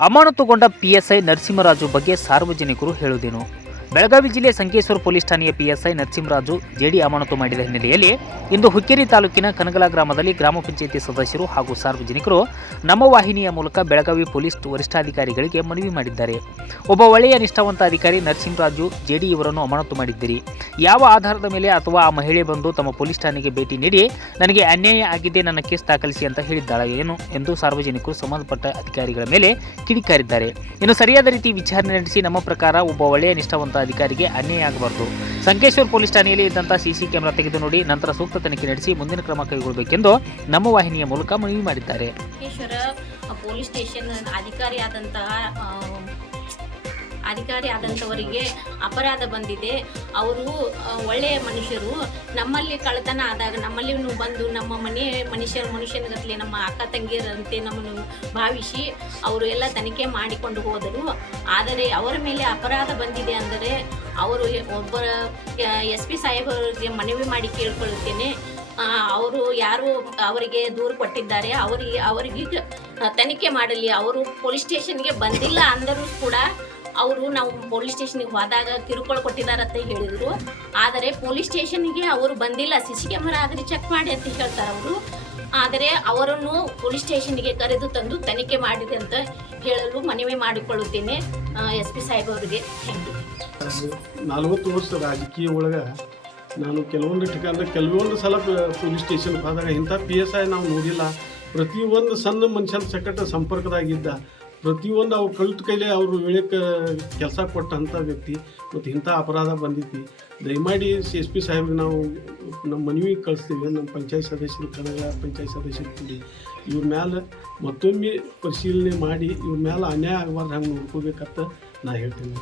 ಅಮಾನತುಗೊಂಡ PSI Narasimharaju ಬಗ್ಗೆ ಸಾರ್ವಜನಿಕರು ಹೇಳುವುದೇನು? ಬೆಳಗಾವಿ ಜಿಲ್ಲೆ ಸಂಕೇಶ್ವರ ಪೊಲೀಸ್ ಠಾಣೆಯ ಪಿಎಸ್ಐ ನರಸಿಂಹರಾಜು ಜೆಡಿ ಅಮಾನತು ಮಾಡಿದ ಹಿನ್ನೆಲೆಯಲ್ಲಿ ಇಂದು ಹುಕ್ಕೇರಿ ತಾಲೂಕಿನ ಕನಗಲ ಗ್ರಾಮದಲ್ಲಿ ಗ್ರಾಮ ಪಂಚಾಯಿತಿ ಸದಸ್ಯರು ಹಾಗೂ ಸಾರ್ವಜನಿಕರು ನಮ್ಮ ವಾಹಿನಿಯ ಮೂಲಕ ಬೆಳಗಾವಿ ಪೊಲೀಸ್ ವರಿಷ್ಠಾಧಿಕಾರಿಗಳಿಗೆ ಮನವಿ ಮಾಡಿದ್ದಾರೆ. ಒಬ್ಬ ಒಳ್ಳೆಯ ನಿಷ್ಠಾವಂತ ಅಧಿಕಾರಿ ನರಸಿಂಹರಾಜು ಜೆಡಿ ಇವರನ್ನು ಅಮಾನತು ಮಾಡಿದ್ದೀರಿ. ಯಾವ ಆಧಾರದ ಮೇಲೆ ಅಥವಾ ಆ ಮಹಿಳೆ ಬಂದು ತಮ್ಮ ಪೊಲೀಸ್ ಠಾಣೆಗೆ ಭೇಟಿ ನೀಡಿ ನನಗೆ ಅನ್ಯಾಯ ಆಗಿದೆ, ನನ್ನ ಕೇಸ್ ದಾಖಲಿಸಿ ಅಂತ ಹೇಳಿದ್ದಾಳೆ ಏನು ಎಂದು ಸಾರ್ವಜನಿಕರು ಸಂಬಂಧಪಟ್ಟ ಅಧಿಕಾರಿಗಳ ಮೇಲೆ ಕಿಡಿಕಾರಿದ್ದಾರೆ. ಇನ್ನು ಸರಿಯಾದ ರೀತಿ ವಿಚಾರಣೆ ನಡೆಸಿ ನಮ್ಮ ಪ್ರಕಾರ ಒಬ್ಬ ಒಳ್ಳೆಯ ನಿಷ್ಠಾವಂತ ಅಧಿಕಾರಿಗೆ ಅನ್ಯಾಯ ಆಗಬಾರದು. ಸಂಕೇಶ್ವರ ಪೊಲೀಸ್ ಠಾಣೆಯಲ್ಲಿ ಇದ್ದಂಥ ಸಿಸಿ ಕ್ಯಾಮೆರಾ ತೆಗೆದು ನೋಡಿ ನಂತರ ಸೂಕ್ತ ತನಿಖೆ ನಡೆಸಿ ಮುಂದಿನ ಕ್ರಮ ಕೈಗೊಳ್ಳಬೇಕೆಂದು ನಮ್ಮ ವಾಹಿನಿಯ ಮೂಲಕ ಮನವಿ ಮಾಡಿದ್ದಾರೆ. ಪೊಲೀಸ್ ಸ್ಟೇಷನ್ ಅಧಿಕಾರಿಯಾದಂತಹ ಅಧಿಕಾರಿ ಆದಂಥವರಿಗೆ ಅಪರಾಧ ಬಂದಿದೆ. ಅವರು ಒಳ್ಳೆಯ ಮನುಷ್ಯರು. ನಮ್ಮಲ್ಲಿ ಕಳ್ಳತನ ಆದಾಗ ನಮ್ಮಲ್ಲಿ ಬಂದು ನಮ್ಮ ಮನೆ ಮನುಷ್ಯ ಮನುಷ್ಯನಗತ್ಲೆ ನಮ್ಮ ಅಕ್ಕ ತಂಗಿಯರಂತೆ ನಮ್ಮನ್ನು ಭಾವಿಸಿ ಅವರು ಎಲ್ಲ ತನಿಖೆ ಮಾಡಿಕೊಂಡು ಹೋದರು. ಆದರೆ ಅವರ ಮೇಲೆ ಅಪರಾಧ ಬಂದಿದೆ ಅಂದರೆ ಅವರು ಒಬ್ಬ ಎಸ್ ಪಿ ಸಾಹೇಬರಿಗೆ ಮನವಿ ಮಾಡಿ ಕೇಳ್ಕೊಳ್ಳುತ್ತೇನೆ. ಅವರು ಯಾರು ಅವರಿಗೆ ದೂರು ಕೊಟ್ಟಿದ್ದಾರೆ, ಅವರಿಗೆ ಅವರಿಗೆ ತನಿಖೆ ಮಾಡಲಿ. ಅವರು ಪೊಲೀಸ್ ಸ್ಟೇಷನ್ಗೆ ಬಂದಿಲ್ಲ ಅಂದರೂ ಕೂಡ ಅವರು ನಾವು ಪೊಲೀಸ್ ಸ್ಟೇಷನ್ಗೆ ಹೋದಾಗ ಕಿರುಕುಳ ಕೊಟ್ಟಿದ್ದಾರೆ ಅಂತ ಹೇಳಿದರು. ಆದರೆ ಪೊಲೀಸ್ ಸ್ಟೇಷನ್ಗೆ ಅವರು ಬಂದಿಲ್ಲ. ಸಿ ಸಿ ಕ್ಯಾಮರಾ ಆದರೆ ಚೆಕ್ ಮಾಡಿ ಅಂತ ಹೇಳ್ತಾರೆ ಅವರು. ಆದರೆ ಅವರನ್ನು ಪೊಲೀಸ್ ಸ್ಟೇಷನ್ಗೆ ಕರೆದು ತಂದು ತನಿಖೆ ಮಾಡಿದೆ ಅಂತ ಹೇಳಲು ಮನವಿ ಮಾಡಿಕೊಳ್ಳುತ್ತೇನೆ. ಎಸ್ ಪಿ ಸಾಹೇಬ್ ಅವರಿಗೆ ಯು. ನಲವತ್ತು ವರ್ಷ ರಾಜಕೀಯ ಒಳಗೆ ನಾನು ಕೆಲವೊಂದು ಠಿಕಾಣ ಕೆಲವೊಂದು ಸಲ ಪೊಲೀಸ್ ಸ್ಟೇಷನ್ಗೆ ಹೋದಾಗ ಇಂಥ ಪಿ ಎಸ್ ಐ ನಾವು ನೋಡಿಲ್ಲ. ಪ್ರತಿಯೊಂದು ಸಣ್ಣ ಮನುಷ್ಯನ ಸಕಟ ಸಂಪರ್ಕದಾಗಿದ್ದ ಪ್ರತಿಯೊಂದು ಅವ್ರು ಕಲ್ತು ಕೈಲೇ ಅವರು ವೇಳಕ್ಕೆ ಕೆಲಸ ಕೊಟ್ಟಂಥ ವ್ಯಕ್ತಿ ಮತ್ತು ಇಂಥ ಅಪರಾಧ ಬಂದೈತಿ ದಯಮಾಡಿ ಸಿ ಎಸ್ ಪಿ ಸಾಹೇಬ್ಗೆ ನಾವು ನಮ್ಮ ಮನವಿ ಕಳಿಸ್ತೀವಿ ನಮ್ಮ ಪಂಚಾಯತ್ ಸದಸ್ಯರು ಕನ್ನಡ ಪಂಚಾಯತ್ ಸದಸ್ಯರು ಕೂಡಿ. ಇವ್ರ ಮ್ಯಾಲೆ ಮತ್ತೊಮ್ಮೆ ಪರಿಶೀಲನೆ ಮಾಡಿ, ಇವ್ರ ಮ್ಯಾಲೆ ಅನ್ಯಾಯ ಆಗಬಾರ್ದು ಹಂಗೆ ನೋಡ್ಕೋಬೇಕಂತ ನಾ ಹೇಳ್ತೀನಿ.